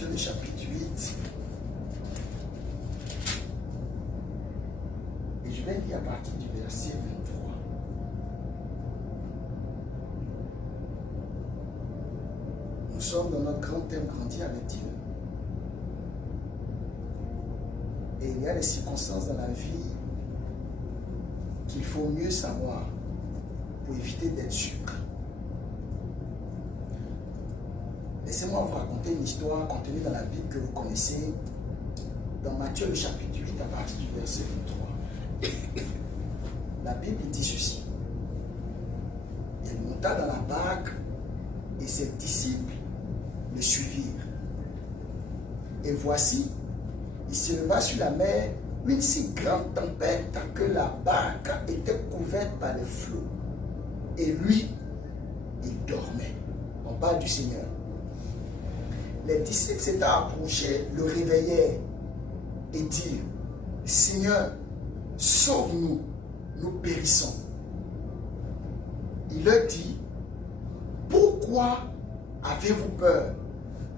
Matthieu le chapitre 8. Et je vais lire à partir du verset 23. Nous sommes dans notre grand thème Grandir avec Dieu. Et il y a des circonstances dans la vie qu'il faut mieux savoir pour éviter d'être sucre. Laissez-moi vous raconter une histoire contenue dans la Bible que vous connaissez, dans Matthieu le chapitre 8 à partir du verset 23. La Bible dit ceci. Il monta dans la barque et ses disciples le suivirent. Et voici, il s'éleva sur la mer une si grande tempête que la barque était couverte par les flots. Et lui, il dormait. On parle du Seigneur. Les disciples s'étant approchés, le réveillèrent et dirent, Seigneur, sauve-nous, nous périssons. Il leur dit, pourquoi avez-vous peur,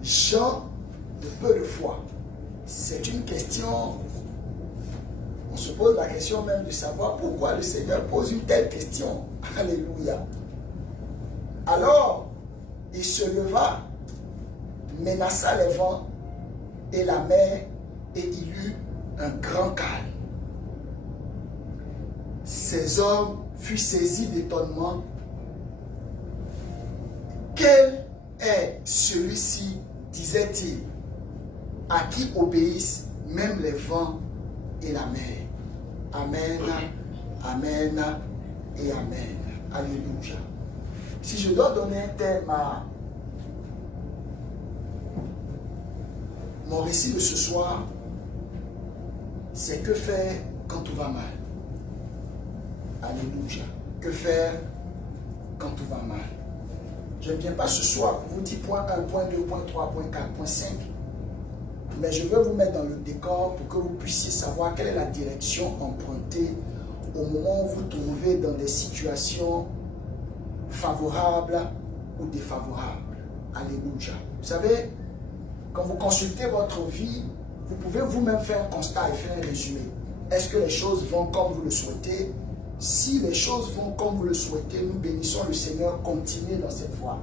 gens de peu de foi? C'est une question, on se pose la question même de savoir pourquoi le Seigneur pose une telle question. Alléluia. Alors, il se leva, menaça les vents et la mer, et il eut un grand calme. Ces hommes furent saisis d'étonnement. Quel est celui-ci, disait-il, à qui obéissent même les vents et la mer? Amen, amen et amen. Alléluia. Si je dois donner un thème à mon récit de ce soir, c'est que faire quand tout va mal. Alléluia. Que faire quand tout va mal? Je ne viens pas ce soir pour vous dire point 1, point 2, point 3, point 4, point 5. Mais je veux vous mettre dans le décor pour que vous puissiez savoir quelle est la direction empruntée au moment où vous vous trouvez dans des situations favorables ou défavorables. Alléluia. Vous savez, quand vous consultez votre vie, vous pouvez vous-même faire un constat et faire un résumé. Est-ce que les choses vont comme vous le souhaitez? Si les choses vont comme vous le souhaitez, nous bénissons le Seigneur, continuez dans cette voie.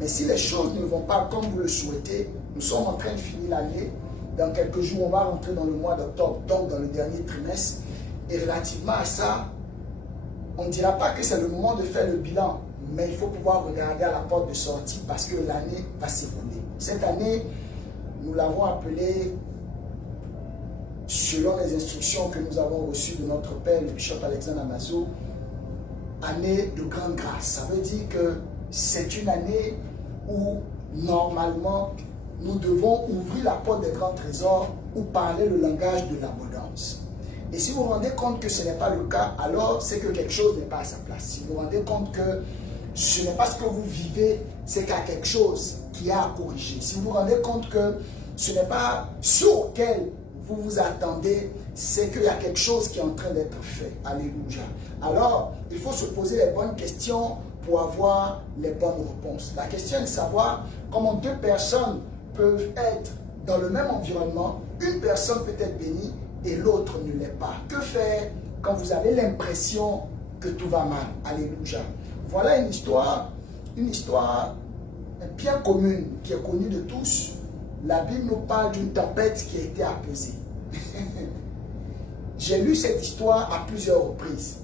Mais si les choses ne vont pas comme vous le souhaitez, nous sommes en train de finir l'année. Dans quelques jours, on va rentrer dans le mois d'octobre, donc dans le dernier trimestre. Et relativement à ça, on ne dira pas que c'est le moment de faire le bilan, mais il faut pouvoir regarder à la porte de sortie parce que l'année va s'écouler. Cette année, nous l'avons appelée, selon les instructions que nous avons reçues de notre Père, le bishop Alexandre Amazo, année de grande grâce. Ça veut dire que c'est une année où, normalement, nous devons ouvrir la porte des grands trésors ou parler le langage de l'abondance. Et si vous vous rendez compte que ce n'est pas le cas, alors c'est que quelque chose n'est pas à sa place. Si vous vous rendez compte que ce n'est pas ce que vous vivez, c'est qu'il y a quelque chose qui a à corriger. Si vous vous rendez compte que ce n'est pas ce auquel vous vous attendez, c'est qu'il y a quelque chose qui est en train d'être fait. Alléluia. Alors, il faut se poser les bonnes questions pour avoir les bonnes réponses. La question est de savoir comment deux personnes peuvent être dans le même environnement. Une personne peut être bénie et l'autre ne l'est pas. Que faire quand vous avez l'impression que tout va mal? Alléluia. Voilà une histoire bien commune, qui est connue de tous. La Bible nous parle d'une tempête qui a été apaisée. J'ai lu cette histoire à plusieurs reprises.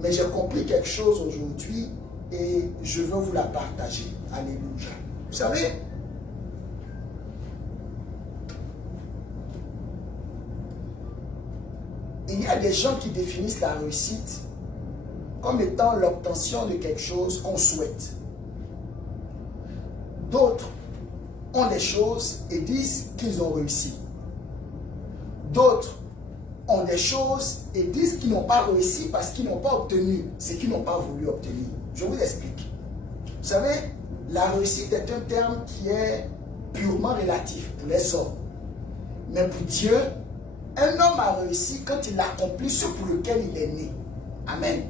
Mais j'ai compris quelque chose aujourd'hui et je veux vous la partager. Alléluia. Vous savez, il y a des gens qui définissent la réussite comme étant l'obtention de quelque chose qu'on souhaite. D'autres ont des choses et disent qu'ils ont réussi. D'autres ont des choses et disent qu'ils n'ont pas réussi parce qu'ils n'ont pas obtenu ce qu'ils n'ont pas voulu obtenir. Je vous explique. Vous savez, la réussite est un terme qui est purement relatif pour les hommes. Mais pour Dieu, un homme a réussi quand il accomplit ce pour lequel il est né. Amen.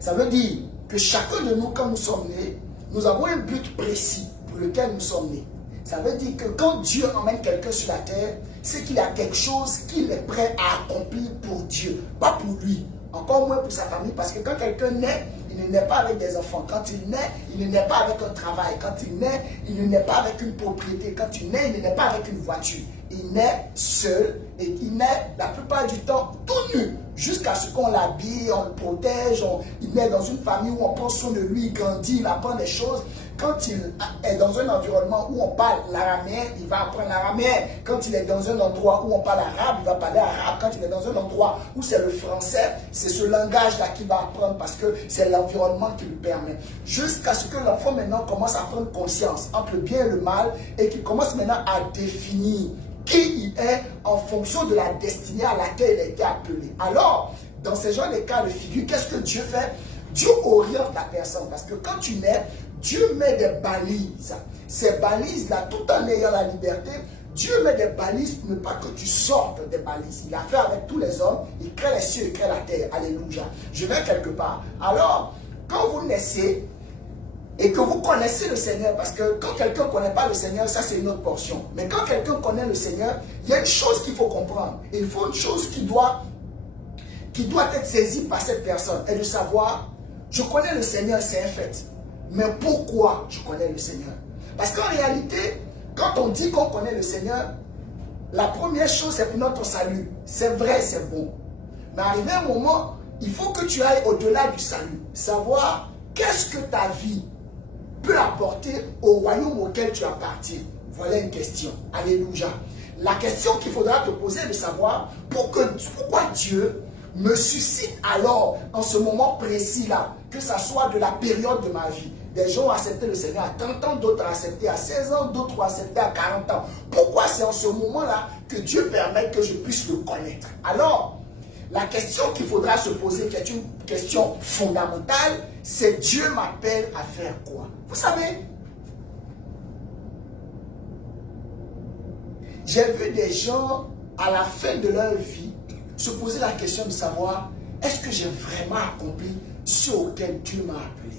Ça veut dire que chacun de nous, quand nous sommes nés, nous avons un but précis pour lequel nous sommes nés. Ça veut dire que quand Dieu emmène quelqu'un sur la terre, c'est qu'il y a quelque chose qu'il est prêt à accomplir pour Dieu, pas pour lui. Encore moins pour sa famille, parce que quand quelqu'un naît, il ne naît pas avec des enfants. Quand il naît, il ne naît pas avec un travail. Quand il naît, il ne naît pas avec une propriété. Quand il naît, il ne naît pas avec une voiture. Il naît seul et il naît la plupart du temps tout nu. Jusqu'à ce qu'on l'habille, on le protège, il naît dans une famille où on prend soin de lui, il grandit, il apprend des choses. Quand il est dans un environnement où on parle l'araméen, il va apprendre l'araméen. Quand il est dans un endroit où on parle arabe, il va parler arabe. Quand il est dans un endroit où c'est le français, c'est ce langage-là qu'il va apprendre parce que c'est l'environnement qui lui permet. Jusqu'à ce que l'enfant maintenant commence à prendre conscience entre le bien et le mal et qu'il commence maintenant à définir qui il est en fonction de la destinée à laquelle il a été appelé. Alors, dans ce genre de cas de figure, qu'est-ce que Dieu fait? Dieu oriente la personne parce que quand tu nais, Dieu met des balises. Ces balises-là, tout en ayant la liberté, Dieu met des balises pour ne pas que tu sortes des balises. Il a fait avec tous les hommes, il crée les cieux, il crée la terre. Alléluia. Je vais quelque part. Alors, quand vous naissez et que vous connaissez le Seigneur, parce que quand quelqu'un ne connaît pas le Seigneur, ça c'est une autre portion. Mais quand quelqu'un connaît le Seigneur, il y a une chose qu'il faut comprendre. Il faut une chose qui doit être saisie par cette personne et de savoir, je connais le Seigneur, c'est un fait. Mais pourquoi je connais le Seigneur? Parce qu'en réalité, quand on dit qu'on connaît le Seigneur, la première chose, c'est pour notre salut. C'est vrai, c'est bon. Mais arrivé un moment, il faut que tu ailles au-delà du salut. Savoir qu'est-ce que ta vie peut apporter au royaume auquel tu appartiens. Voilà une question. Alléluia. La question qu'il faudra te poser est de savoir pourquoi Dieu me suscite alors, en ce moment précis-là, que ça soit de la période de ma vie. Des gens ont accepté le Seigneur à 30 ans, d'autres ont accepté à 16 ans, d'autres ont accepté à 40 ans. Pourquoi c'est en ce moment-là que Dieu permet que je puisse le connaître? Alors, la question qu'il faudra se poser, qui est une question fondamentale, c'est Dieu m'appelle à faire quoi? Vous savez, j'ai vu des gens à la fin de leur vie se poser la question de savoir, est-ce que j'ai vraiment accompli ce auquel Dieu m'a appelé?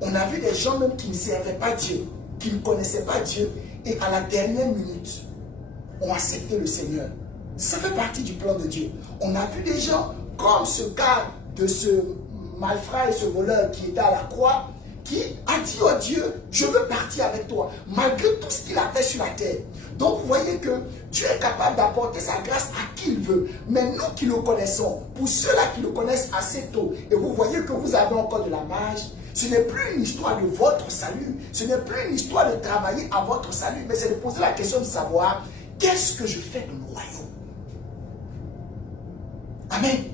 On a vu des gens même qui ne servaient pas Dieu, qui ne connaissaient pas Dieu, et à la dernière minute, ont accepté le Seigneur. Ça fait partie du plan de Dieu. On a vu des gens, comme ce cas de ce malfrat et ce voleur qui était à la croix, qui a dit oh Dieu, je veux partir avec toi, malgré tout ce qu'il a fait sur la terre. Donc vous voyez que Dieu est capable d'apporter sa grâce à qui il veut. Mais nous qui le connaissons, pour ceux-là qui le connaissent assez tôt, et vous voyez que vous avez encore de la marge, ce n'est plus une histoire de votre salut, ce n'est plus une histoire de travailler à votre salut, mais c'est de poser la question de savoir, qu'est-ce que je fais dans le royaume? Amen.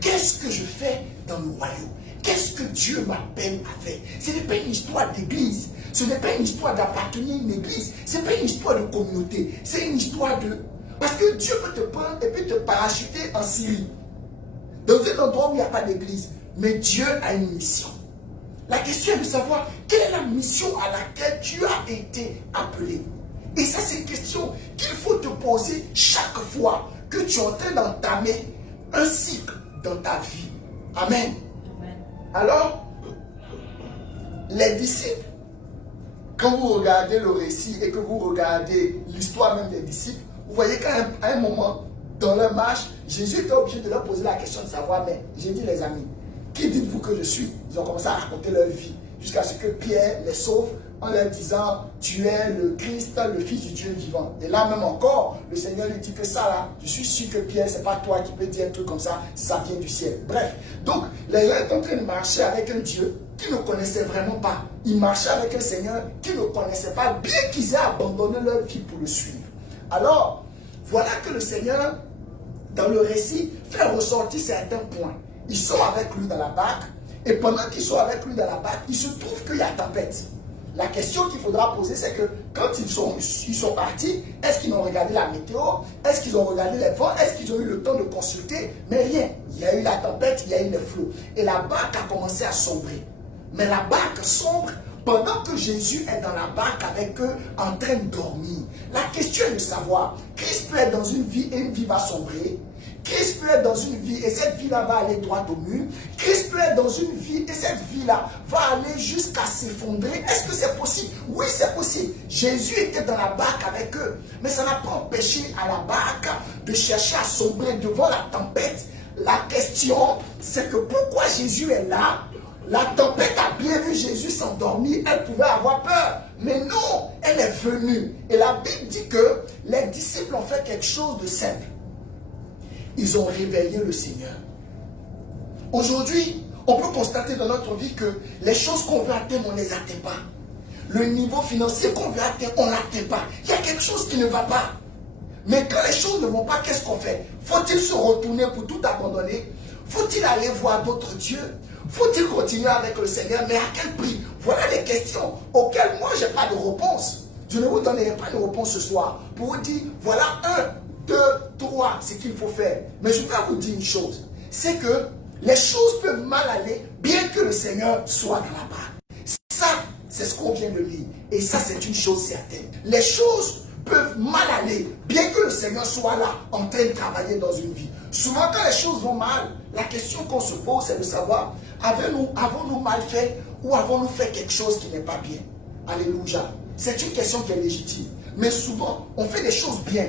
Qu'est-ce que je fais dans le royaume? Qu'est-ce que Dieu m'appelle à faire? Ce n'est pas une histoire d'église. Ce n'est pas une histoire d'appartenir à une église. Ce n'est pas une histoire de communauté. C'est une histoire de... Parce que Dieu peut te prendre et puis te parachuter en Syrie. Dans un endroit où il n'y a pas d'église. Mais Dieu a une mission. La question est de savoir quelle est la mission à laquelle tu as été appelé. Et ça, c'est une question qu'il faut te poser chaque fois que tu es en train d'entamer un cycle dans ta vie. Amen. Alors, les disciples, quand vous regardez le récit et que vous regardez l'histoire même des disciples, vous voyez qu'à un moment, dans leur marche, Jésus était obligé de leur poser la question de savoir, mais j'ai dit les amis, qui dites-vous que je suis? Ils ont commencé à raconter leur vie, jusqu'à ce que Pierre les sauve en leur disant, tu es le Christ, le Fils du Dieu vivant. Et là même encore, le Seigneur lui dit que ça là, je suis sûr que Pierre, c'est pas toi qui peux dire un truc comme ça, ça vient du ciel. Bref, donc les gens étaient en train de marcher avec un Dieu qu'ils ne connaissaient vraiment pas. Ils marchaient avec un Seigneur qu'ils ne connaissaient pas, bien qu'ils aient abandonné leur vie pour le suivre. Alors, voilà que le Seigneur, dans le récit, fait ressortir certains points. Ils sont avec lui dans la barque, et pendant qu'ils sont avec lui dans la barque, il se trouve qu'il y a tempête. La question qu'il faudra poser, c'est que quand ils sont partis, est-ce qu'ils ont regardé la météo? Est-ce qu'ils ont regardé les vents? Est-ce qu'ils ont eu le temps de consulter? Mais rien. Il y a eu la tempête, il y a eu les flots. Et la barque a commencé à sombrer. Mais la barque sombre pendant que Jésus est dans la barque avec eux en train de dormir. La question est de savoir, Christ peut être dans une vie et une vie va sombrer. Christ peut être dans une vie et cette vie-là va aller droit au mur. Christ peut être dans une vie et cette vie-là va aller jusqu'à s'effondrer. Est-ce que c'est possible? Oui, c'est possible. Jésus était dans la barque avec eux, mais ça n'a pas empêché à la barque de chercher à sombrer devant la tempête. La question, c'est que pourquoi Jésus est là? La tempête a bien vu Jésus s'endormir, elle pouvait avoir peur. Mais non, elle est venue. Et la Bible dit que les disciples ont fait quelque chose de simple. Ils ont réveillé le Seigneur. Aujourd'hui, on peut constater dans notre vie que les choses qu'on veut atteindre, on ne les atteint pas. Le niveau financier qu'on veut atteindre, on ne l'atteint pas. Il y a quelque chose qui ne va pas. Mais quand les choses ne vont pas, qu'est-ce qu'on fait? Faut-il se retourner pour tout abandonner? Faut-il aller voir d'autres dieux? Faut-il continuer avec le Seigneur? Mais à quel prix? Voilà des questions auxquelles moi, je n'ai pas de réponse. Je ne vous donnerai pas de réponse ce soir pour vous dire, voilà 1, 2, 3, ce qu'il faut faire. Mais je vais vous dire une chose, c'est que les choses peuvent mal aller, bien que le Seigneur soit dans la barque. Ça, c'est ce qu'on vient de lire. Et ça, c'est une chose certaine. Les choses peuvent mal aller, bien que le Seigneur soit là, en train de travailler dans une vie. Souvent, quand les choses vont mal, la question qu'on se pose, c'est de savoir, avons-nous mal fait ou avons-nous fait quelque chose qui n'est pas bien? Alléluia. C'est une question qui est légitime. Mais souvent, on fait des choses bien,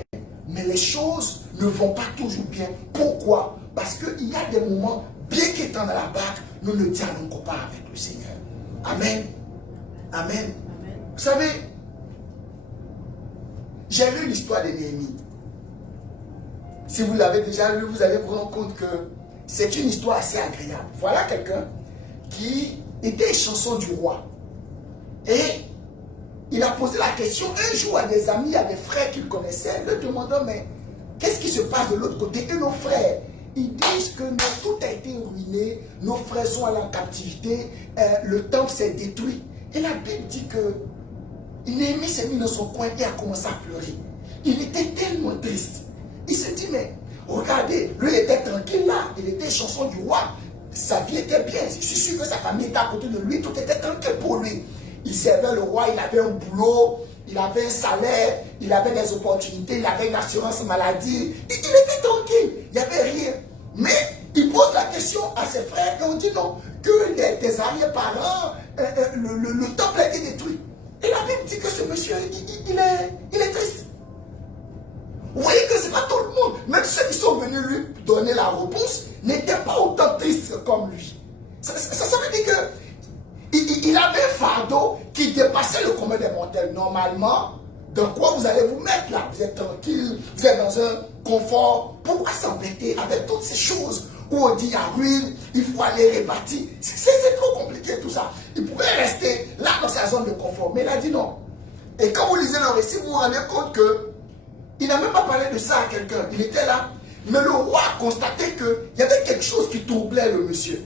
mais les choses ne vont pas toujours bien. Pourquoi? Parce qu'il y a des moments, bien qu'étant dans la barque, nous ne dialoguons pas avec le Seigneur. Amen. Amen. Amen. Vous savez, j'ai lu l'histoire de Néhémie. Si vous l'avez déjà lu, vous allez vous rendre compte que c'est une histoire assez agréable. Voilà quelqu'un qui était chanson du roi. Et il a posé la question un jour à des amis, à des frères qu'il connaissait, leur demandant, mais qu'est-ce qui se passe de l'autre côté? Et nos frères, ils disent que tout a été ruiné, nos frères sont allés en captivité, le temple s'est détruit. Et la Bible dit que Néhémie s'est mis dans son coin et a commencé à pleurer. Il était tellement triste. Il se dit, mais regardez, lui il était tranquille là, il était chanson du roi, sa vie était bien, je suis sûr que sa famille était à côté de lui, tout était tranquille pour lui. Il servait le roi, il avait un boulot, il avait un salaire, il avait des opportunités, il avait une assurance maladie, il était tranquille, il n'y avait rien. Mais il pose la question à ses frères et on dit non, que tes arrière-parents, le temple a été détruit. Et la Bible dit que ce monsieur, il est triste. Vous voyez que ce n'est pas tout le monde, même ceux qui sont venus lui donner la réponse, n'étaient pas autant tristes comme lui. Ça veut dire qu'il avait un fardeau qui dépassait le commun des mortels. Normalement, dans quoi vous allez vous mettre là? Vous êtes tranquille, vous êtes dans un confort. Pourquoi s'embêter avec toutes ces choses où on dit il y a ruine, il faut aller rebâtir? C'est trop compliqué tout ça. Il pouvait rester là dans sa zone de confort, mais il a dit non. Et quand vous lisez le récit, vous vous rendez compte que il n'a même pas parlé de ça à quelqu'un. Il était là. Mais le roi a constaté qu'il y avait quelque chose qui troublait le monsieur.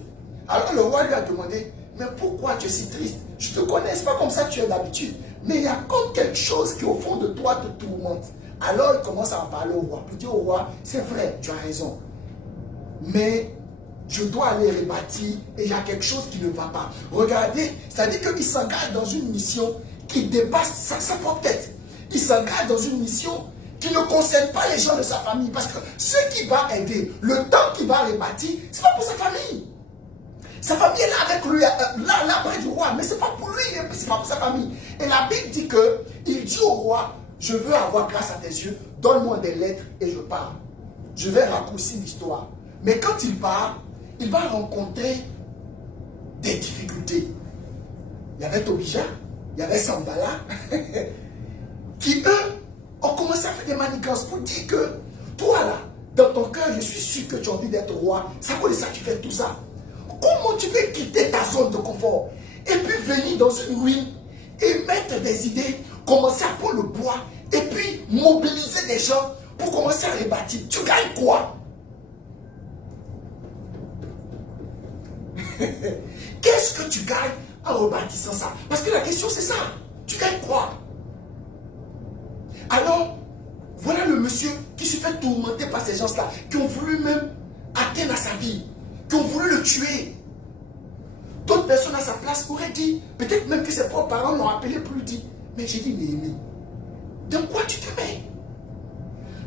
Alors le roi lui a demandé, mais pourquoi tu es si triste? Je te connais, c'est pas comme ça que tu es d'habitude. Mais il y a comme quelque chose qui au fond de toi te tourmente. Alors il commence à en parler au roi. Il dit au roi, c'est vrai, tu as raison. Mais je dois aller rebâtir et il y a quelque chose qui ne va pas. Regardez, ça dit qu'il s'engage dans une mission qui dépasse sa propre tête. Il s'engage dans une mission qui ne concerne pas les gens de sa famille. Parce que ce qui va aider, le temps qu'il va rebâtir, ce n'est pas pour sa famille. Sa famille est là avec lui, là près du roi, mais ce n'est pas pour lui, ce n'est pas pour sa famille. Et la Bible dit qu'il dit au roi, je veux avoir grâce à tes yeux, donne-moi des lettres et je pars. Je vais raccourcir l'histoire. Mais quand il part, il va rencontrer des difficultés. Il y avait Tobija, il y avait Sambala, qui eux ont commencé à faire des manigances pour dire que toi là, dans ton cœur, je suis sûr que tu as envie d'être roi. C'est pour ça que tu fais tout ça. Comment tu peux quitter ta zone de confort et puis venir dans une ruine et mettre des idées, commencer à prendre le bois et puis mobiliser des gens pour commencer à rebâtir? Tu gagnes quoi? Qu'est-ce que tu gagnes en rebâtissant ça? Parce que la question c'est ça. Tu gagnes quoi? Alors, voilà le monsieur qui se fait tourmenter par ces gens-là, qui ont voulu même atteindre à sa vie, qui ont voulu le tuer. D'autres personnes à sa place auraient dit, peut-être même que ses propres parents l'ont appelé pour lui dire, mais j'ai dit, Néhémie, dans quoi tu te mets?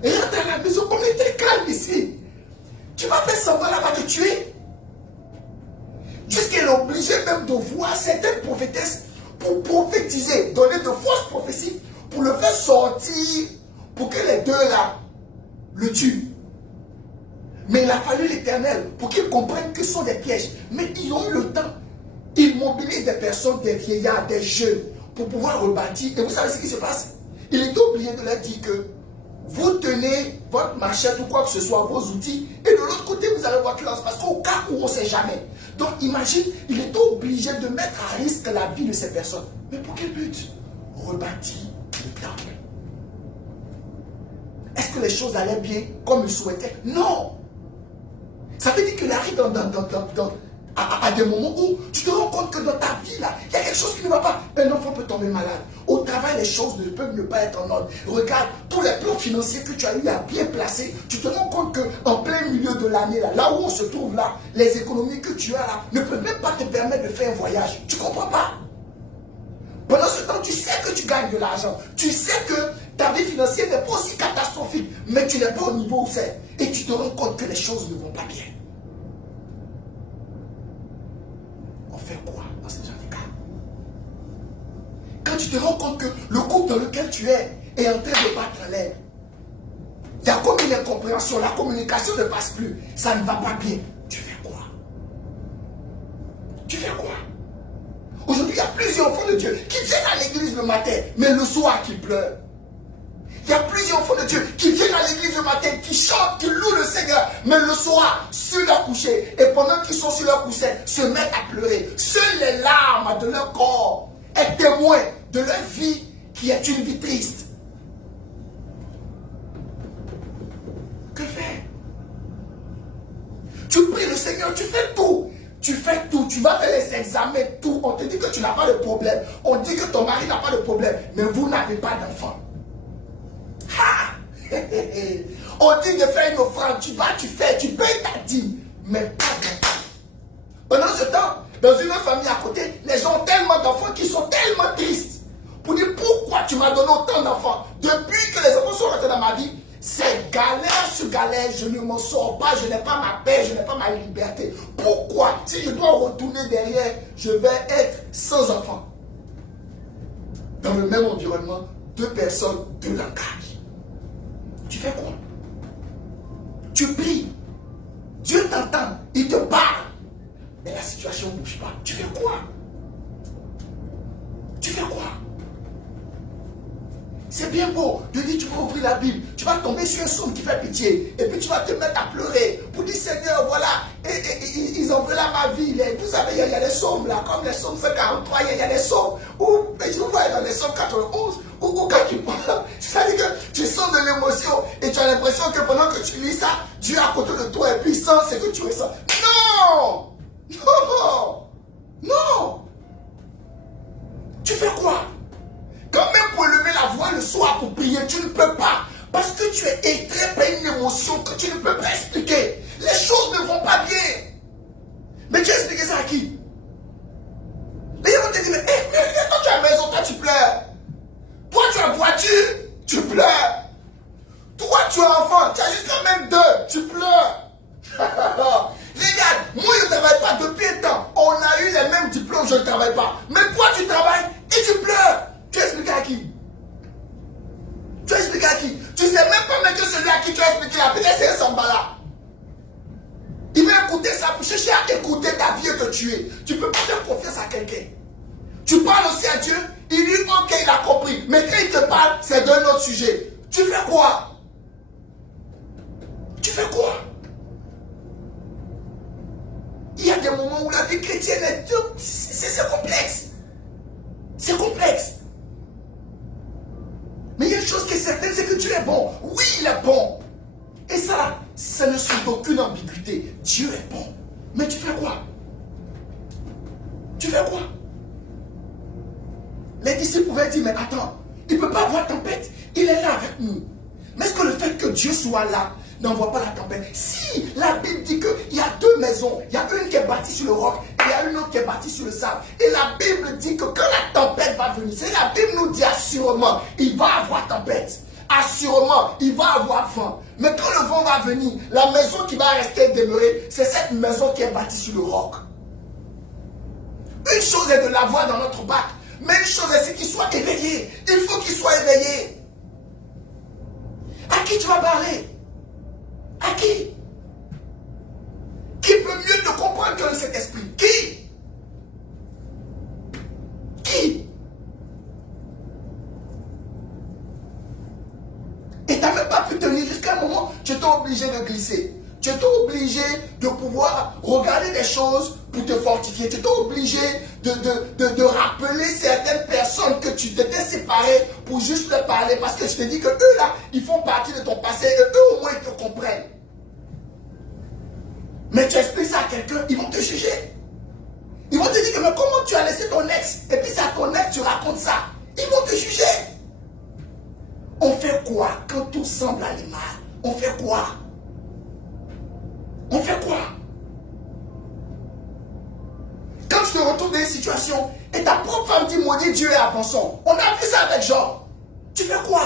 Et rentre à la maison, on était calme ici. Tu vas faire semblant là, va te tuer. Jusqu'il est obligé même de voir certaines prophétesses pour prophétiser, donner de fausses prophéties, pour le faire sortir, pour que les deux là le tuent. Mais il a fallu l'Éternel pour qu'ils comprennent que ce sont des pièges. Mais ils ont eu le temps. Ils mobilisent des personnes, des vieillards, des jeunes, pour pouvoir rebâtir. Et vous savez ce qui se passe? Il est obligé de leur dire que vous tenez votre machette ou quoi que ce soit, vos outils, et de l'autre côté, vous avez votre lance, parce qu'au cas où on ne sait jamais. Donc imagine, il est obligé de mettre à risque la vie de ces personnes. Mais pour quel but? Rebâtir le temple. Est-ce que les choses allaient bien comme il souhaitait? Non. Ça veut dire qu'il arrive à des moments où tu te rends compte que dans ta vie, là, il y a quelque chose qui ne va pas. Un enfant peut tomber malade. Au travail, les choses ne peuvent ne pas être en ordre. Regarde, tous les plans financiers que tu as eu à bien placer, tu te rends compte qu'en plein milieu de l'année, là où on se trouve là, les économies que tu as là ne peuvent même pas te permettre de faire un voyage. Tu ne comprends pas? Pendant ce temps, tu sais que tu gagnes de l'argent. Tu sais que ta vie financière n'est pas aussi catastrophique, mais tu n'es pas au niveau où c'est. Et tu te rends compte que les choses ne vont pas bien. On fait quoi dans ce genre de cas? Quand tu te rends compte que le couple dans lequel tu es est en train de battre en l'air, il y a comme une incompréhension, la communication ne passe plus, ça ne va pas bien. Tu fais quoi? Tu fais quoi? Aujourd'hui, il y a plusieurs enfants de Dieu qui viennent à l'église le matin, mais le soir qui pleurent. Il y a plusieurs enfants de Dieu qui viennent à l'église le matin, qui chantent, qui louent le Seigneur, mais le soir, sur leur coucher, et pendant qu'ils sont sur leur coussin, se mettent à pleurer. Seules les larmes de leur corps est témoin de leur vie qui est une vie triste. Que faire? Tu pries le Seigneur, tu fais tout. Tu fais tout, tu vas faire les examens, tout. On te dit que tu n'as pas de problème. On dit que ton mari n'a pas de problème, mais vous n'avez pas d'enfant. On dit de faire une offrande, tu vas, tu fais, tu payes ta dîme, mais pas d'enfant. Pendant ce temps, dans une famille à côté, les gens ont tellement d'enfants qui sont tellement tristes. Pour dire pourquoi tu m'as donné autant d'enfants. Depuis que les enfants sont rentrés dans ma vie, c'est galère sur galère, je ne m'en sors pas, je n'ai pas ma paix, je n'ai pas ma liberté. Pourquoi? Si je dois retourner derrière, je vais être sans enfants. Dans le même environnement, deux personnes, deux langages. Tu fais quoi? Tu pries. Dieu t'entend, il te parle. Mais la situation ne bouge pas. Tu fais quoi? Tu fais quoi? C'est bien beau de dire tu vas ouvrir la Bible, tu vas tomber sur un psaume qui fait pitié, et puis tu vas te mettre à pleurer pour dire Seigneur, voilà, ils ont vu là ma vie. Vous savez, il y a des psaumes là, comme les psaumes 143, il y a des psaumes où, je vous vois dans les psaumes 91, où quand tu parles, c'est-à-dire que tu sens de l'émotion et tu as l'impression que pendant que tu lis ça, Dieu est à côté de toi et puis il sent ce que tu ressens. Non! Non! Non! Tu fais quoi? Quand même pour élever la voix le soir pour prier, tu ne peux pas. Parce que tu es étreint par une émotion que tu ne peux pas expliquer. Les choses ne vont pas bien. Mais tu as expliqué ça à qui? Les gens vont te dire, mais toi tu as la maison, toi tu pleures. Toi tu as une voiture, tu pleures. Toi tu as un enfant, tu as jusqu'à même deux, tu pleures. Regarde, moi je ne travaille pas depuis un temps. On a eu les mêmes diplômes, je ne travaille pas. Mais toi tu travailles et tu pleures. Tu as expliqué à qui? Tu as expliqué à qui? Tu ne sais même pas que celui à qui tu as expliqué là, peut-être c'est un sambala. Il va écouter ça pour chercher à écouter ta vie et te tuer. Tu ne peux pas faire confiance à quelqu'un. Tu parles aussi à Dieu, il dit ok, il a compris. Mais quand il te parle, c'est d'un autre sujet. Tu fais quoi? Tu fais quoi? Il y a des moments où la vie chrétienne est... C'est complexe. C'est complexe. Mais il y a une chose qui est certaine, c'est que Dieu est bon. Oui, il est bon. Et ça ne souffre d'aucune ambiguïté. Dieu est bon. Mais tu fais quoi? Tu fais quoi? Les disciples pouvaient dire, mais attends, il ne peut pas avoir tempête. Il est là avec nous. Mais est-ce que le fait que Dieu soit là n'envoie pas la tempête? Si la Bible dit qu'il y a deux maisons, il y a une qui est bâtie sur le roc et il y a une autre qui est bâtie sur le sable. Et la Bible dit que quand la tempête va venir, c'est la Bible nous dit assurément, il va avoir tempête. assurément, il va avoir vent. Mais quand le vent va venir, la maison qui va rester demeurée, c'est cette maison qui est bâtie sur le roc. Une chose est de l'avoir dans notre bac, mais une chose est qu'il soit éveillé. Il faut qu'il soit éveillé. À qui tu vas parler? À qui? Qui peut mieux te comprendre que cet esprit? Qui? Qui? Et tu n'as même pas pu tenir jusqu'à un moment, tu étais obligé de glisser. Tu étais obligé de pouvoir regarder des choses pour te fortifier. Tu étais obligé de rappeler certaines personnes que tu t'étais séparé pour juste leur parler. Parce que je te dis que eux là, ils font partie de ton passé et eux au moins ils te comprennent. Mais tu expliques ça à quelqu'un, ils vont te juger. Ils vont te dire que mais comment tu as laissé ton ex et puis c'est à ton ex tu racontes ça. Ils vont te juger. On fait quoi quand tout semble aller mal? On fait quoi? On fait quoi? Quand tu te retrouves dans une situation et ta propre femme dit maudit Dieu est absent. On a appris ça avec Jean. Tu fais quoi?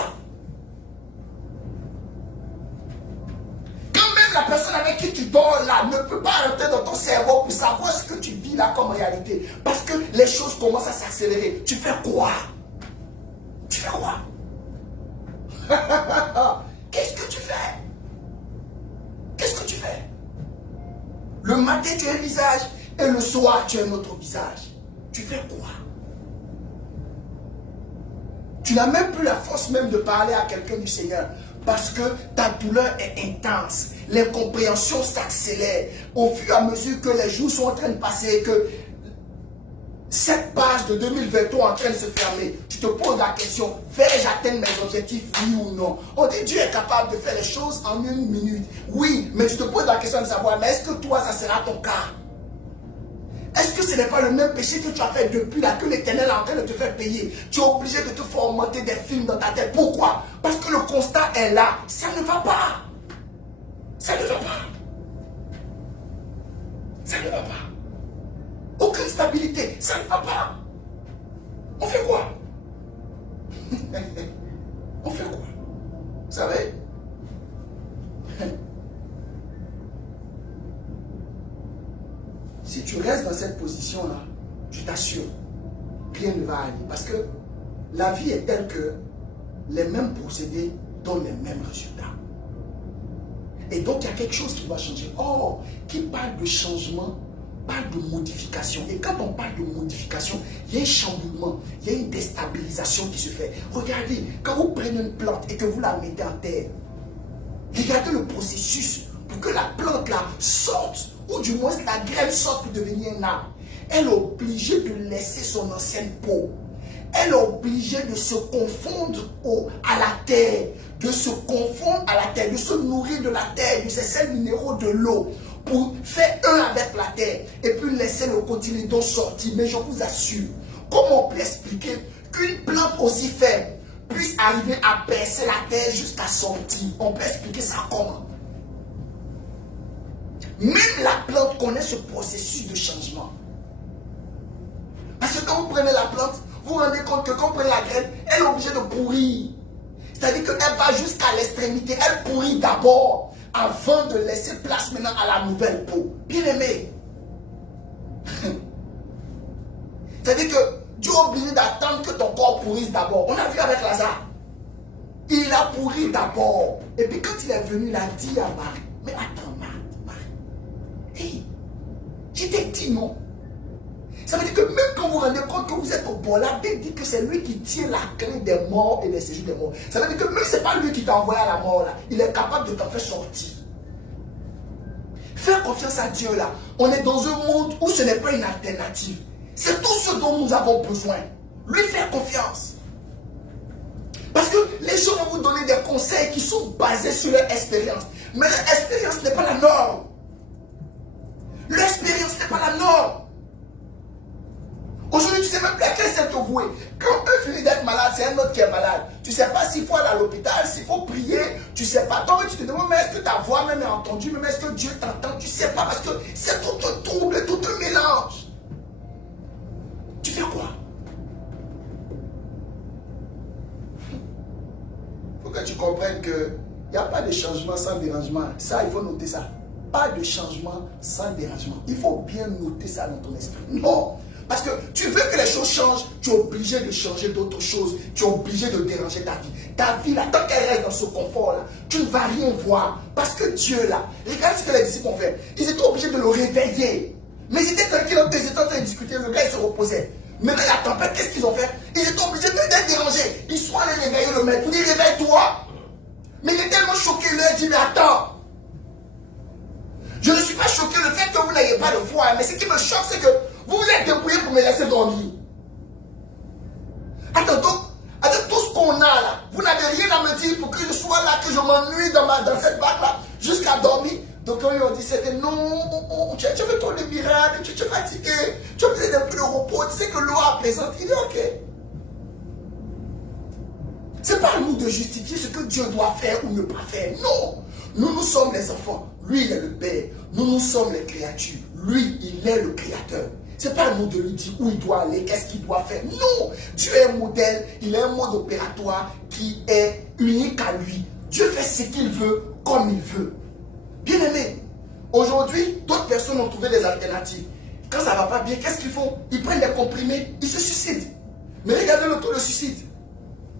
Quand même la personne avec qui tu dors là ne peut pas rentrer dans ton cerveau pour savoir ce que tu vis là comme réalité. Parce que les choses commencent à s'accélérer. Tu fais quoi? Tu fais quoi? Qu'est-ce que tu fais? Qu'est-ce que tu fais? Le matin, tu as un visage et le soir, tu as un autre visage. Tu fais quoi? Tu n'as même plus la force même de parler à quelqu'un du Seigneur parce que ta douleur est intense. L'incompréhension s'accélère au fur et à mesure que les jours sont en train de passer et que cette page de 2023 est en train de se fermer. Tu te poses la question, vais-je atteindre mes objectifs, oui ou non? On dit Dieu est capable de faire les choses en une minute. Oui, mais tu te poses la question de savoir, mais est-ce que toi, ça sera ton cas? Est-ce que ce n'est pas le même péché que tu as fait depuis là, que l'Éternel est en train de te faire payer? Tu es obligé de te formater des films dans ta tête. Pourquoi? Parce que le constat est là. Ça ne va pas. Ça ne va pas. Ça ne va pas. Aucune stabilité, ça ne va pas. On fait quoi? On fait quoi? Vous savez? Si tu restes dans cette position-là, je t'assure, rien ne va aller. Parce que la vie est telle que les mêmes procédés donnent les mêmes résultats. Et donc, il y a quelque chose qui va changer. Or, qui parle de changement, parle de modification. Et quand on parle de modification, il y a un chamboulement, il y a une déstabilisation qui se fait. Regardez, quand vous prenez une plante et que vous la mettez en terre, regardez le processus pour que la plante là sorte, ou du moins la graine sorte pour devenir un arbre. Elle est obligée de laisser son ancienne peau. Elle est obligée de se confondre à la terre, de se confondre à la terre, de se nourrir de la terre, de ses sels minéraux, de l'eau, pour faire un avec la terre et puis laisser le cotylédon sortir. Mais je vous assure, comment on peut expliquer qu'une plante aussi faible puisse arriver à percer la terre jusqu'à sortir? On peut expliquer ça comment? Même la plante connaît ce processus de changement. Parce que quand vous prenez la plante, vous vous rendez compte que quand vous prenez la graine, elle est obligée de pourrir. C'est-à-dire qu'elle va jusqu'à l'extrémité. Elle pourrit d'abord avant de laisser place maintenant à la nouvelle peau. Bien aimé. C'est-à-dire que Dieu est obligé d'attendre que ton corps pourrisse d'abord. On a vu avec Lazare. Il a pourri d'abord. Et puis quand il est venu, il a dit à Marie, mais attends Marie, hey, je t'ai dit non. Ça veut dire que même quand vous vous rendez compte que vous êtes au bord, la Bible dit que c'est lui qui tient la clé des morts et des séjours des morts. Ça veut dire que même si ce n'est pas lui qui t'a envoyé à la mort, là, il est capable de t'en faire sortir. Faire confiance à Dieu là. On est dans un monde où ce n'est pas une alternative. C'est tout ce dont nous avons besoin. Lui faire confiance. Parce que les gens vont vous donner des conseils qui sont basés sur leur expérience. Mais l'expérience n'est pas la norme. L'expérience n'est pas la norme. Aujourd'hui, tu ne sais même plus à quel c'est te vouer. Quand un finit d'être malade, c'est un autre qui est malade. Tu ne sais pas s'il faut aller à l'hôpital, s'il faut prier, tu ne sais pas. Toi, tu te demandes, mais est-ce que ta voix même est entendue, même est-ce que Dieu t'entend? Tu ne sais pas parce que c'est tout un trouble, tout un mélange. Tu fais quoi? Il faut que tu comprennes qu'il n'y a pas de changement sans dérangement. Ça, il faut noter ça. Pas de changement sans dérangement. Il faut bien noter ça dans ton esprit. Non. Parce que tu veux que les choses changent, tu es obligé de changer d'autres choses. Tu es obligé de déranger ta vie. Ta vie, là, tant qu'elle reste dans ce confort-là, tu ne vas rien voir. Parce que Dieu, là, regarde ce que les disciples ont fait. Ils étaient obligés de le réveiller. Mais ils étaient tranquilles, ils étaient en train de discuter, le gars, il se reposait. Maintenant, la tempête, qu'est-ce qu'ils ont fait? Ils étaient obligés d'être dérangés. Ils sont allés réveiller le maître. Ils disent, réveille-toi. Mais il est tellement choqué, il leur dit, mais attends. Je ne suis pas choqué le fait que vous n'ayez pas de foi, mais ce qui me choque, c'est que vous vous êtes débrouillés pour me laisser dormir. Attends, donc, avec tout ce qu'on a là, vous n'avez rien à me dire pour que je sois là, que je m'ennuie dans cette barque-là, jusqu'à dormir. Donc, quand ils ont dit, c'était non, tu veux trop de miracles, tu es fatigué, tu as besoin d'un peu de repos, tu sais que l'eau apaisante. Il dit, ok. C'est pas à nous de justifier ce que Dieu doit faire ou ne pas faire. Non. Nous sommes les enfants. Lui, il est le Père. Nous sommes les créatures. Lui, il est le Créateur. C'est pas à nous de lui dire où il doit aller, qu'est-ce qu'il doit faire. Non. Dieu est un modèle. Il est un mode opératoire qui est unique à lui. Dieu fait ce qu'il veut, comme il veut. Bien aimé, aujourd'hui, d'autres personnes ont trouvé des alternatives. Quand ça ne va pas bien, qu'est-ce qu'ils font? Ils prennent des comprimés, ils se suicident. Mais regardez le taux de suicide.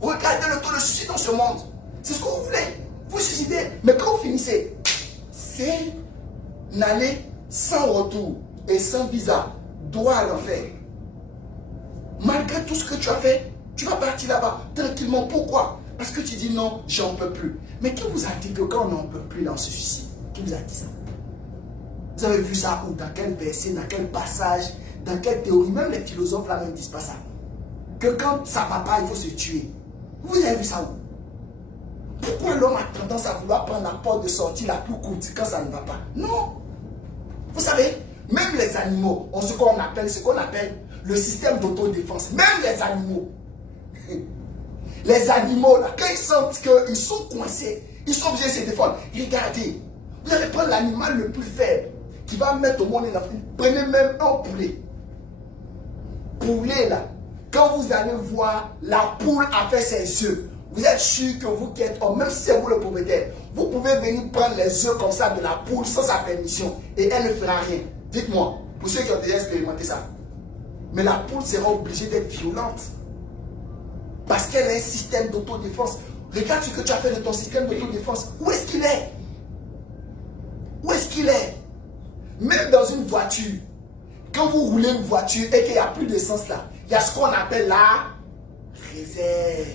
Regardez le taux de suicide dans ce monde. C'est ce que vous voulez. Vous suicidez. Mais quand vous finissez, c'est une année sans retour et sans visa. Droit à l'enfer. Malgré tout ce que tu as fait, tu vas partir là-bas tranquillement. Pourquoi? Parce que tu dis non, j'en peux plus. Mais qui vous a dit que quand on n'en peut plus, là, on se suicide? Qui vous a dit ça? Vous avez vu ça où? Dans quel verset, dans quel passage, dans quelle théorie? Même les philosophes là ne disent pas ça. Que quand ça ne va pas, il faut se tuer. Vous avez vu ça où? Pourquoi l'homme a tendance à vouloir prendre la porte de sortie la plus courte quand ça ne va pas? Non. Vous savez, même les animaux ont ce qu'on appelle le système d'autodéfense. Même les animaux. Les animaux, là, quand ils sentent qu'ils sont coincés, ils sont obligés de se défendre. Regardez, vous allez prendre l'animal le plus faible qui va mettre au monde une Afrique. Prenez même un poulet. Poulet, là, quand vous allez voir la poule a fait ses œufs, vous êtes sûr que vous qui êtes homme, même si c'est vous le propriétaire, vous pouvez venir prendre les œufs comme ça de la poule sans sa permission et elle ne fera rien. Dites-moi, pour ceux qui ont déjà expérimenté ça. Mais la poule sera obligée d'être violente. Parce qu'elle a un système d'autodéfense. Regarde ce que tu as fait de ton système d'autodéfense. Où est-ce qu'il est? Où est-ce qu'il est? Même dans une voiture, quand vous roulez une voiture et qu'il n'y a plus d'essence là, il y a ce qu'on appelle la réserve.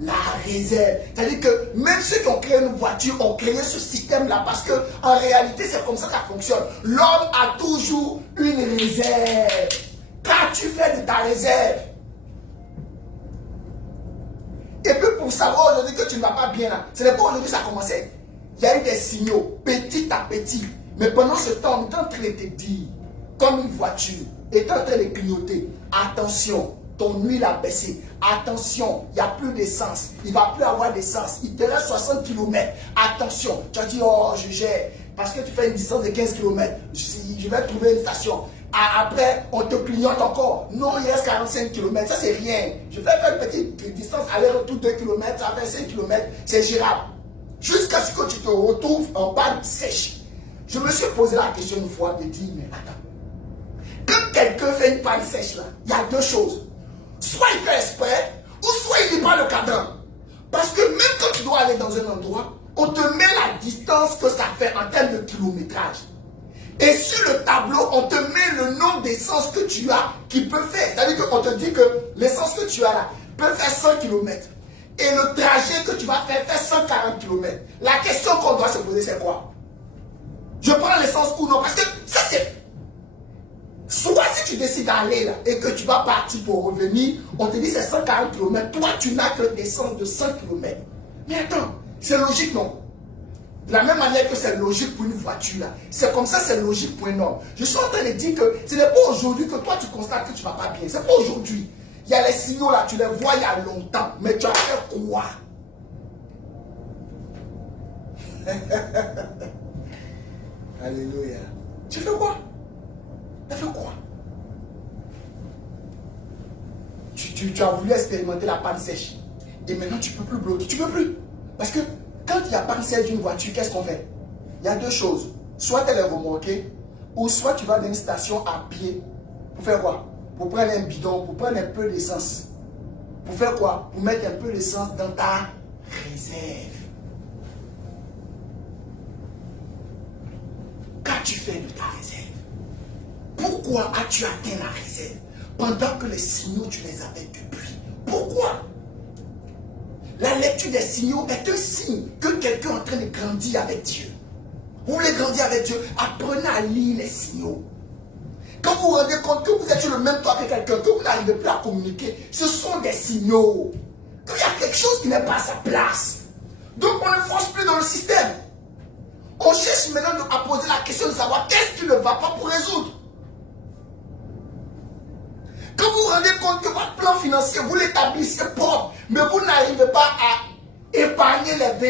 La réserve. C'est-à-dire que même ceux qui ont créé une voiture ont créé ce système-là parce que en réalité, c'est comme ça que ça fonctionne. L'homme a toujours une réserve. Qu'as-tu fait de ta réserve? Et puis pour savoir aujourd'hui que tu ne vas pas bien là, ce n'est pas aujourd'hui que ça a commencé. Il y a eu des signaux, petit à petit. Mais pendant ce temps, on est en train de te dire, comme une voiture, est en train de clignoter, attention, ton huile a baissé, attention, il n'y a plus d'essence, il ne va plus avoir d'essence, il te reste 60 km, attention, tu as dit, oh, je gère, parce que tu fais une distance de 15 km, je vais trouver une station. Après, on te clignote encore. Non, il reste 45 km. Ça, c'est rien. Je vais faire une petite distance, aller-retour 2 km, ça fait 5 km. C'est gérable. Jusqu'à ce que tu te retrouves en panne sèche. Je me suis posé la question une fois de dire, mais attends. Quand quelqu'un fait une panne sèche, là, il y a deux choses. Soit il fait exprès, ou soit il n'est pas le cadran. Parce que même quand tu dois aller dans un endroit, on te met la distance que ça fait en termes de kilométrage. Et sur le tableau, on te met le nombre d'essence que tu as qui peut faire. C'est-à-dire qu'on te dit que l'essence que tu as là peut faire 100 km. Et le trajet que tu vas faire fait 140 km. La question qu'on doit se poser, c'est quoi? Je prends l'essence ou non? Parce que ça, c'est... Soit si tu décides d'aller là et que tu vas partir pour revenir, on te dit c'est 140 km. Toi, tu n'as que l'essence de 100 km. Mais attends, c'est logique, non? De la même manière que c'est logique pour une voiture, c'est comme ça, c'est logique pour un homme. Je suis en train de dire que ce n'est pas aujourd'hui que toi tu constates que tu ne vas pas bien. Ce n'est pas aujourd'hui. Il y a les signaux là, tu les vois il y a longtemps. Mais tu as fait quoi? Alléluia. Tu fais quoi? Tu as fait quoi? Tu as voulu expérimenter la panne sèche. Et maintenant, tu ne peux plus bloquer. Tu ne peux plus. Parce que quand il y a panne sèche d'une voiture, qu'est-ce qu'on fait? Il y a deux choses. Soit elle est remorquée, ou soit tu vas dans une station à pied. Pour faire quoi? Pour prendre un bidon, pour prendre un peu d'essence. Pour faire quoi? Pour mettre un peu d'essence dans ta réserve. Qu'as-tu fait de ta réserve? Pourquoi as-tu atteint la réserve pendant que les signaux, tu les avais depuis? Pourquoi? La lecture des signaux est un signe que quelqu'un est en train de grandir avec Dieu. Vous voulez grandir avec Dieu? Apprenez à lire les signaux. Quand vous vous rendez compte que vous êtes sur le même toit que quelqu'un, que vous n'arrivez plus à communiquer, ce sont des signaux. Qu'il y a quelque chose qui n'est pas à sa place. Donc on ne force plus dans le système. On cherche maintenant à poser la question de savoir qu'est-ce qui ne va pas pour résoudre. Quand vous vous rendez compte que votre plan financier, vous l'établissez propre, mais vous n'arrivez pas à épargner les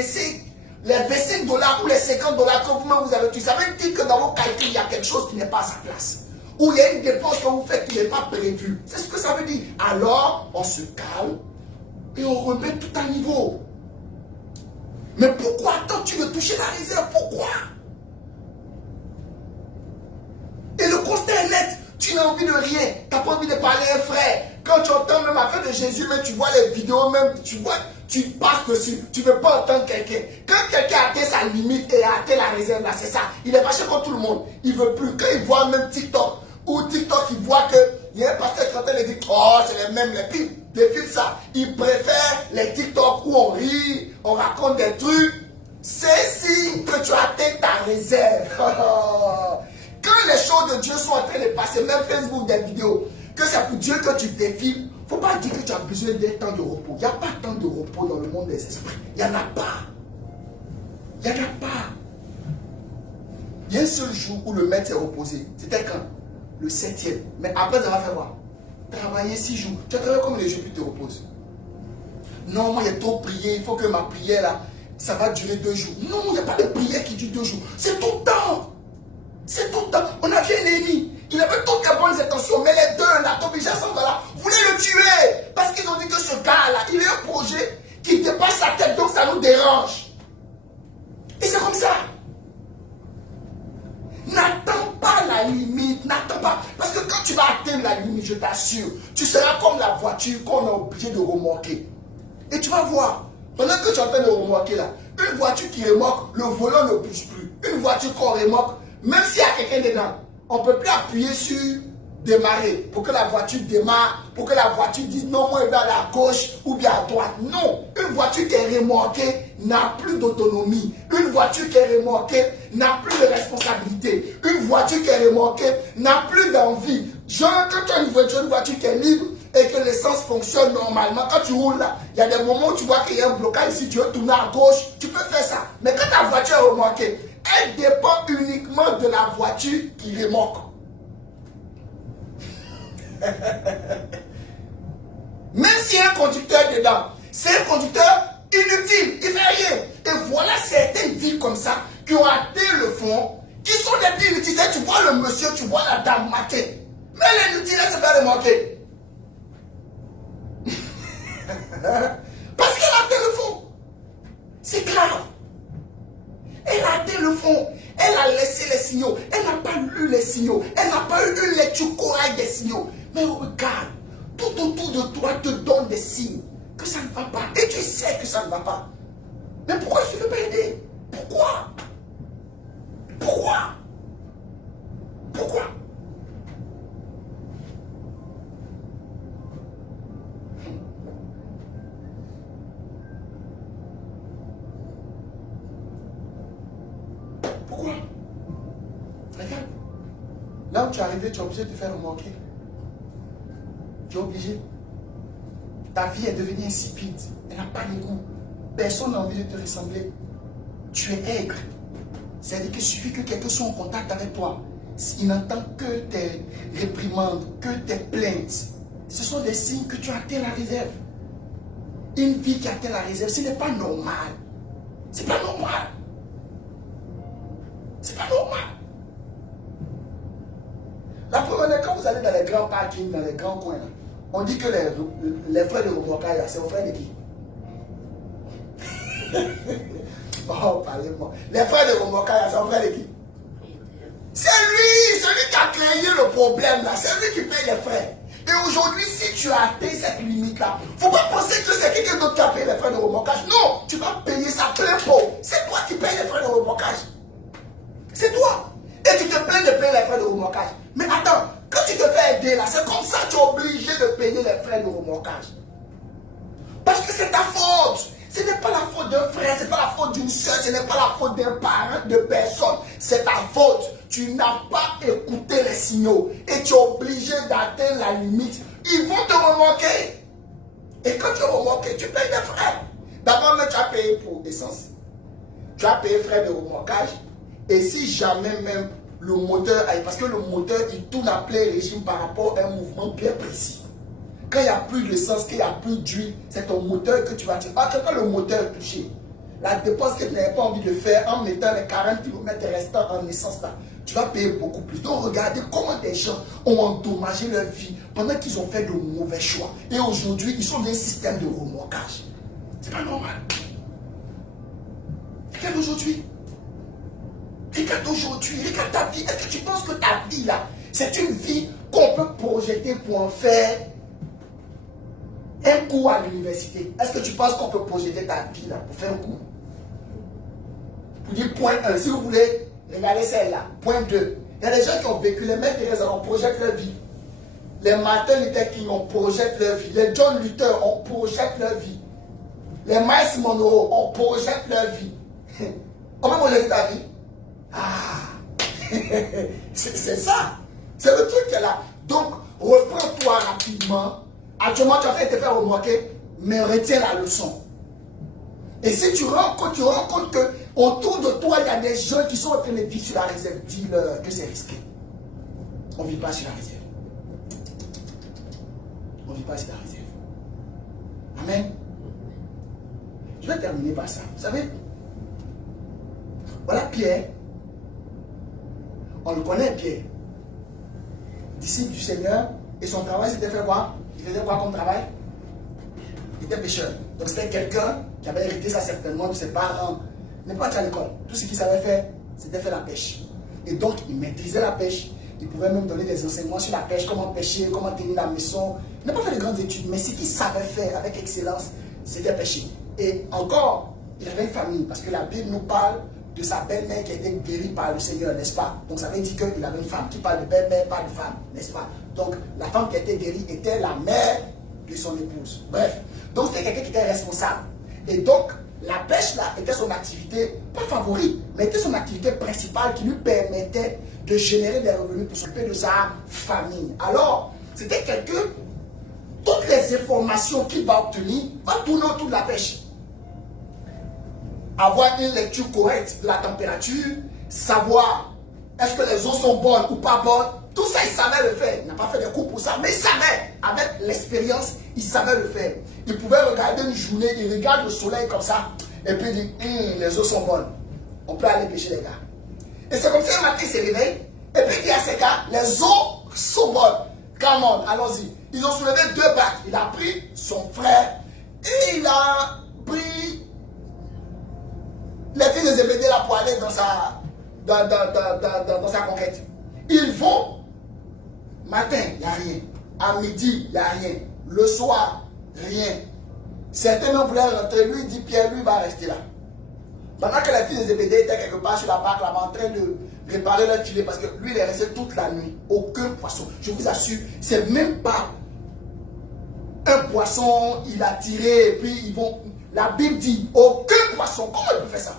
25 dollars ou les 50 dollars que vous-même vous avez, ça veut dire que dans vos calculs, il y a quelque chose qui n'est pas à sa place. Ou il y a une dépense que vous faites qui n'est pas prévue. C'est ce que ça veut dire. Alors, on se calme et on remet tout à niveau. Mais pourquoi attends-tu de toucher la réserve? Pourquoi? Et le constat est net. Tu n'as envie de rien. Tu n'as pas envie de parler à un frère. Quand tu entends même affaire de Jésus, mais tu vois les vidéos même, tu vois, tu passes dessus. Tu ne veux pas entendre quelqu'un. Quand quelqu'un a atteint sa limite et a atteint la réserve, là, c'est ça. Il est fâché contre tout le monde. Il ne veut plus. Quand il voit même TikTok, ou TikTok, il voit qu'il y a un pasteur qui est en train de dire, oh, c'est les mêmes, les pires. Défile ça. Il préfère les TikTok où on rit, on raconte des trucs. C'est signe que tu as atteint ta réserve. Quand les choses de Dieu sont en train de passer, même Facebook, des vidéos, que c'est pour Dieu que tu défiles, il ne faut pas dire que tu as besoin d'un temps de repos. Il n'y a pas de temps de repos dans le monde des esprits. Il n'y en a pas. Il n'y en a pas. Il y a un seul jour où le maître s'est reposé. C'était quand? Le 7e. Mais après, ça va faire quoi? Travailler 6 jours. Tu as travaillé combien de jours puis tu te reposes? Non, moi, il y a trop prié. Il faut que ma prière, là, ça va durer 2 jours. Non, il n'y a pas de prière qui dure 2 jours. C'est tout le temps. C'est tout le temps. On a vu un ennemi. Il avait toutes les bonnes intentions. Mais les deux, là, Tobija Sambala, voulaient le tuer. Parce qu'ils ont dit que ce gars-là, il a un projet qui dépasse sa tête. Donc, ça nous dérange. Et c'est comme ça. N'attends pas la limite, n'attends pas. Parce que quand tu vas atteindre la limite, je t'assure, tu seras comme la voiture qu'on est obligé de remorquer. Et tu vas voir, pendant que tu es en train de remorquer là, une voiture qui remorque, le volant ne bouge plus. Une voiture qu'on remorque, même s'il y a quelqu'un dedans, on ne peut plus appuyer sur démarrer pour que la voiture démarre, pour que la voiture dise non, moi je vais aller à gauche ou bien à droite. Non, une voiture qui est remorquée n'a plus d'autonomie. Une voiture qui est remorquée n'a plus de responsabilité. Une voiture qui est remorquée n'a plus d'envie. Genre, quand tu as une voiture qui est libre et que l'essence fonctionne normalement, quand tu roules là, il y a des moments où tu vois qu'il y a un blocage ici, tu veux tourner à gauche, tu peux faire ça. Mais quand ta voiture est remorquée, elle dépend uniquement de la voiture qui remorque. Même s'il y a un conducteur dedans, c'est un conducteur inutile, il ne fait rien. Et voilà certaines villes comme ça qui ont atteint le fond, qui sont des villes inutiles. Tu vois le monsieur, tu vois la dame maquée. Mais l'inutile, elle se fait remarquer. Parce qu'elle a atteint le fond. C'est grave. Elle a atteint le fond. Elle a laissé les signaux. Elle n'a pas lu les signaux. Elle n'a pas eu une lecture correcte des signaux. Mais regarde, tout autour de toi te donne des signes que ça ne va pas. Et tu sais que ça ne va pas. Mais pourquoi tu ne veux pas aider? Pourquoi? Pourquoi? Pourquoi? Pourquoi? Regarde. Là où tu es arrivé, tu es obligé de te faire remarquer. Tu es obligé. Ta vie est devenue insipide. Elle n'a pas de goût. Personne n'a envie de te ressembler. Tu es aigre. C'est-à-dire qu'il suffit que quelqu'un soit en contact avec toi. Il n'entend que tes réprimandes, que tes plaintes. Ce sont des signes que tu as atteint la réserve. Une vie qui atteint la réserve, ce n'est pas normal. C'est pas normal. C'est pas normal. La première, quand vous allez dans les grands parkings, dans les grands coins, là, on dit que les frères de remorquage, c'est aux frères de qui? Oh, parlez-moi. Les frères de Romoka, son frère de qui? C'est lui, celui qui a créé le problème là. C'est lui qui paye les frais. Et aujourd'hui, si tu as atteint cette limite-là, il ne faut pas penser que c'est quelqu'un d'autre qui a payé les frais de remorquage. Non, tu vas payer ça plein pot. C'est toi qui payes les frais de remorquage. C'est toi. Et tu te plains de payer les frais de remorquage. Mais attends, quand tu te fais aider là, c'est comme ça que tu es obligé de payer les frais de remorquage. Parce que c'est ta faute. Ce n'est pas la faute d'un frère, ce n'est pas la faute d'une soeur, ce n'est pas la faute d'un parent, de personne. C'est ta faute. Tu n'as pas écouté les signaux et tu es obligé d'atteindre la limite. Ils vont te remorquer. Et quand tu es remorqué, tu payes des frais. D'abord, tu as payé pour essence. Tu as payé frais de remorquage. Et si jamais même le moteur, parce que le moteur, il tourne à plein régime par rapport à un mouvement bien précis. Quand il n'y a plus d'essence, qu'il n'y a plus d'huile, c'est ton moteur que tu vas tirer. Parce que quand le moteur est touché, la dépense que tu n'avais pas envie de faire en mettant les 40 km restants en essence là, tu vas payer beaucoup plus. Donc regardez comment des gens ont endommagé leur vie pendant qu'ils ont fait de mauvais choix. Et aujourd'hui, ils sont dans un système de remorquage. C'est pas normal. Regarde aujourd'hui. Regarde aujourd'hui. Regarde ta vie. Est-ce que tu penses que ta vie là, c'est une vie qu'on peut projeter pour en faire un cours à l'université? Est-ce que tu penses qu'on peut projeter ta vie là pour faire un cours? Pour dire point 1, si vous voulez, regardez celle-là. Point 2. Il y a des gens qui ont vécu, les Mères Thérèse, on projette leur vie. Les Martin Luther King, on projette leur vie. Les John Luther, on projette leur vie. Les Miles Monroe, on projette leur vie. On va projeter ta vie? Ah, c'est ça. C'est le truc qui est là. Donc, reprends-toi rapidement. Actuellement, tu es en train de te faire remarquer, mais retiens la leçon. Et si tu rends compte que autour de toi, il y a des gens qui sont en train de vivre sur la réserve, dis-leur que c'est risqué. On ne vit pas sur la réserve. On ne vit pas sur la réserve. Amen. Je vais terminer par ça. Vous savez, voilà Pierre. On le connaît, Pierre. Disciple du Seigneur. Et son travail, c'était faire quoi? Il faisait quoi comme travail? Il était pêcheur. Donc c'était quelqu'un qui avait hérité ça certainement de ses parents. Il n'est pas à l'école. Tout ce qu'il savait faire, c'était faire la pêche. Et donc, il maîtrisait la pêche. Il pouvait même donner des enseignements sur la pêche, comment pêcher, comment tenir la maison. Il n'a pas fait de grandes études, mais ce qu'il savait faire avec excellence, c'était pêcher. Et encore, il avait une famille, parce que la Bible nous parle de sa belle-mère qui a été guérie par le Seigneur, n'est-ce pas? Donc ça veut dire qu'il avait une femme. Qui parle de belle-mère, pas de femme, n'est-ce pas? Donc la femme qui a été guérie était la mère de son épouse. Bref, donc c'était quelqu'un qui était responsable. Et donc, la pêche là était son activité, pas favorite, mais était son activité principale qui lui permettait de générer des revenus pour s'occuper de sa famille. Alors, c'était quelqu'un, toutes les informations qu'il va obtenir, va tourner autour de la pêche. Avoir une lecture correcte de la température, savoir est-ce que les eaux sont bonnes ou pas bonnes, tout ça il savait le faire. Il n'a pas fait des cours pour ça, mais il savait, avec l'expérience, il savait le faire. Il pouvait regarder une journée, il regarde le soleil comme ça, et puis il dit, les eaux sont bonnes, on peut aller pêcher les gars. Et c'est comme ça un matin il s'est réveillé, et puis il dit à ces gars, les eaux sont bonnes, come on, allons-y. Ils ont soulevé 2 bacs, il a pris son frère, et il a pris les filles de Zébédée là pour aller dans sa conquête. Ils vont, matin, il n'y a rien. À midi, il n'y a rien. Le soir, rien. Certains même voulaient rentrer. Lui, dit Pierre, lui, va rester là. Pendant que les filles de Zébédée étaient quelque part sur la barque là-bas en train de réparer leur filet, parce que lui, il est resté toute la nuit. Aucun poisson. Je vous assure, c'est même pas un poisson, il a tiré, et puis ils vont. La Bible dit, aucun poisson. Comment il peut faire ça?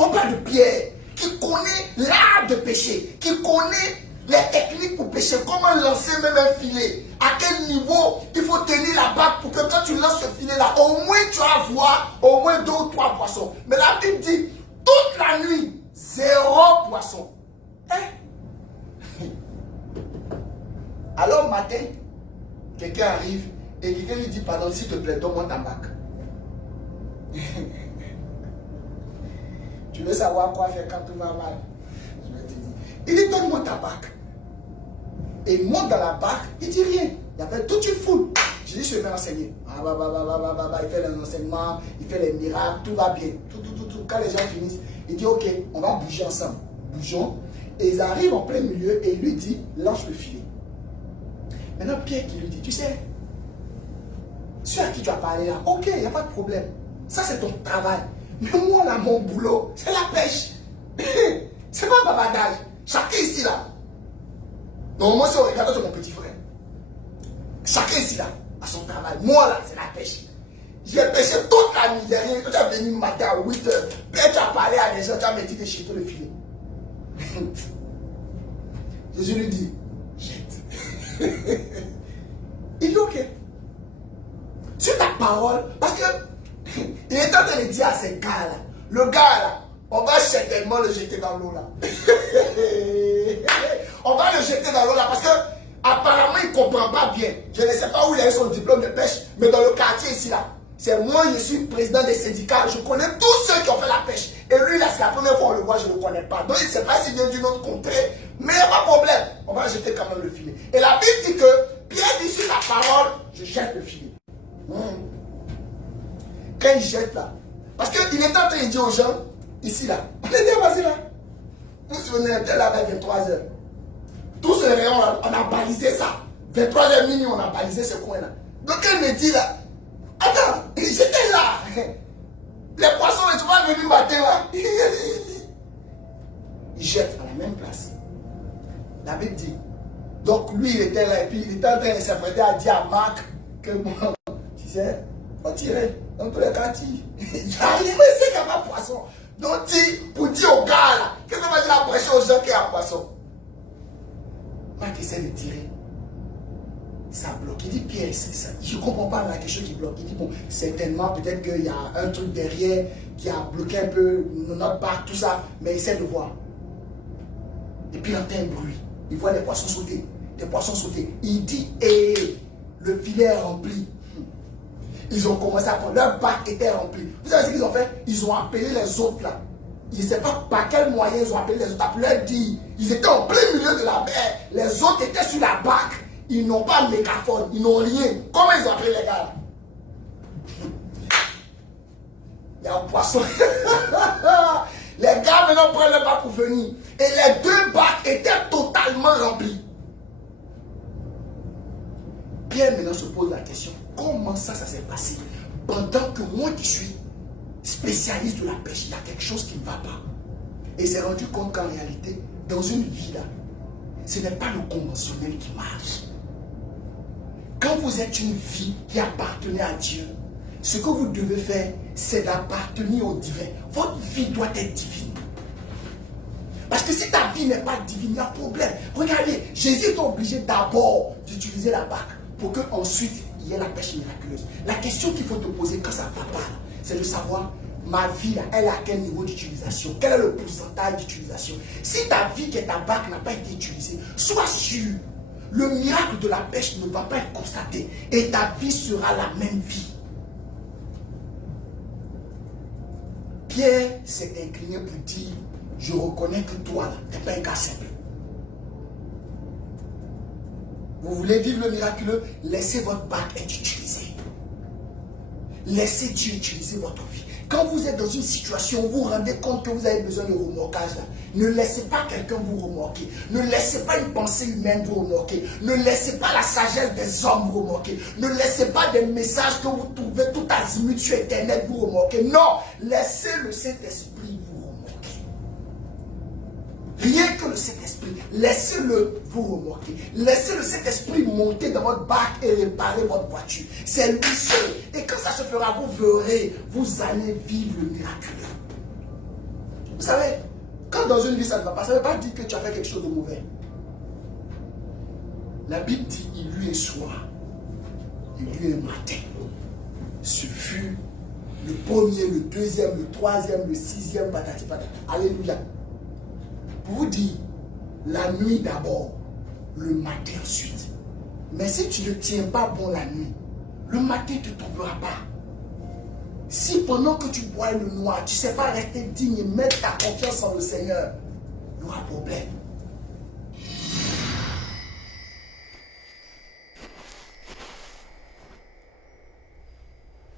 On parle de Pierre, qui connaît l'art de pêcher, qui connaît les techniques pour pêcher, comment lancer même un filet, à quel niveau il faut tenir la barque pour que quand tu lances ce filet-là, au moins tu vas voir au moins 2 ou 3 poissons. Mais la Bible dit, toute la nuit, 0 poisson. Hein? Alors matin, quelqu'un arrive et quelqu'un lui dit, pardon, s'il te plaît, donne-moi ta barque. Tu veux savoir quoi faire quand tout va mal? Je vais te dire. Il dit, donne-moi ta barque. Et il monte dans la barque, il dit rien. Il y avait toute une foule. Je dis, se met à enseigner. Il fait les enseignements, il fait les miracles, tout va bien. Tout. Quand les gens finissent, il dit ok, on va bouger ensemble. Bougeons. Et ils arrivent en plein milieu et il lui dit, lance le filet. Maintenant, Pierre qui lui dit, tu sais, celui à qui tu as parlé là, ok, il n'y a pas de problème. Ça, c'est ton travail. Mais moi, là, mon boulot, c'est la pêche. C'est pas bavardage. Chacun ici, là. Non, moi, si on regarde, c'est mon petit frère. Chacun ici, là, a son travail. Moi, là, c'est la pêche. J'ai pêché toute la misère. Tu as venu le matin à 8 h. Puis tu as parlé à des gens, tu as mis chez toi le filet. Jésus lui dit, jette. Il dit, ok. Sur ta parole, parce que il est en train de dire à ces gars-là, le gars là, on va certainement le jeter dans l'eau là. On va le jeter dans l'eau là parce que apparemment il ne comprend pas bien. Je ne sais pas où il a eu son diplôme de pêche, mais dans le quartier ici là, c'est moi, je suis président des syndicats, je connais tous ceux qui ont fait la pêche. Et lui là, c'est la première fois qu'on le voit, je ne le connais pas. Donc il ne sait pas s'il vient d'une autre contrée, mais il n'y a pas de problème. On va jeter quand même le filet. Et la Bible dit que Pierre dit sur la parole, je jette le filet. Quand il jette là, parce qu'il est en train de dire aux gens, ici là, on est bien passé là. Vous vous souvenez, on était là vers 23 h. Tout ce rayon, on a balisé ça. 23 h minuit, on a balisé ce coin là. Donc elle me dit là, attends, j'étais là. Les poissons, ils sont pas venus le matin là. Il jette à la même place. La Bible dit. Donc lui, il était là et puis il était en train de s'apprêter à dire à Marc que bon, tu sais, faut tirer. Dans tous les cas, j'arrive, mais c'est qu'il n'y a pas de poisson. Donc pour dire aux gars là, qu'est-ce qu'on va dire à prêcher aux gens qu'il y a un poisson? Marc essaie de tirer. Ça bloque. Il dit, Pierre, ça. Je ne comprends pas la question qui bloque. Il dit, bon, certainement, peut-être qu'il y a un truc derrière qui a bloqué un peu notre barque, tout ça, mais essaie de voir. Et puis il entend un bruit. Il voit des poissons sauter. Des poissons sauter. Il dit, le filet est rempli. Ils ont commencé à prendre. Leur barque était remplie. Vous savez ce qu'ils ont fait? Ils ont appelé les autres là. Je ne sais pas par quel moyen ils ont appelé les autres. Pour leur dire, ils étaient en plein milieu de la mer. Les autres étaient sur la barque. Ils n'ont pas de mégaphone, ils n'ont rien. Comment ils ont appelé les gars? Il y a un poisson. Les gars maintenant prennent le bac pour venir. Et les deux bacs étaient totalement remplis. Pierre maintenant se pose la question, comment ça s'est passé? Pendant que moi qui suis spécialiste de la pêche, il y a quelque chose qui ne va pas. Et il s'est rendu compte qu'en réalité, dans une vie là, ce n'est pas le conventionnel qui marche. Quand vous êtes une vie qui appartenait à Dieu, ce que vous devez faire, c'est d'appartenir au divin. Votre vie doit être divine. Parce que si ta vie n'est pas divine, il y a un problème. Regardez, Jésus est obligé d'abord d'utiliser la barque pour qu'ensuite il y ait la pêche miraculeuse. La question qu'il faut te poser quand ça ne va pas, c'est de savoir, ma vie, là, elle est à quel niveau d'utilisation? Quel est le pourcentage d'utilisation? Si ta vie qui est ta barque n'a pas été utilisée, sois sûr. Le miracle de la pêche ne va pas être constaté et ta vie sera la même vie. Pierre s'est incliné pour dire, je reconnais que toi, tu n'es pas un gars simple. Vous voulez vivre le miraculeux? Laissez votre barque être utilisée. Laissez Dieu utiliser votre vie. Quand vous êtes dans une situation où vous vous rendez compte que vous avez besoin de remorquage, là, ne laissez pas quelqu'un vous remorquer. Ne laissez pas une pensée humaine vous remorquer. Ne laissez pas la sagesse des hommes vous remorquer. Ne laissez pas des messages que vous trouvez tout azimut sur Internet vous remorquer. Non, laissez le Saint-Esprit vous remorquer. Rien que le Saint-Esprit, laissez-le vous remorquer. Laissez le Saint-Esprit monter dans votre barque et réparer votre voiture. C'est lui seul. Et quand ça se fera, vous verrez, vous allez vivre le miraculeux. Vous savez, quand dans une vie ça ne va pas, ça ne veut pas dire que tu as fait quelque chose de mauvais. La Bible dit, il eut un soir, il eut un matin. Ce fut le premier, le deuxième, le troisième, le sixième, patati patata. Alléluia. Pour vous dire, la nuit d'abord, le matin ensuite. Mais si tu ne tiens pas bon la nuit, le matin tu ne trouveras pas. Si pendant que tu bois le noir, tu ne sais pas rester digne et mettre ta confiance en le Seigneur, il y aura problème.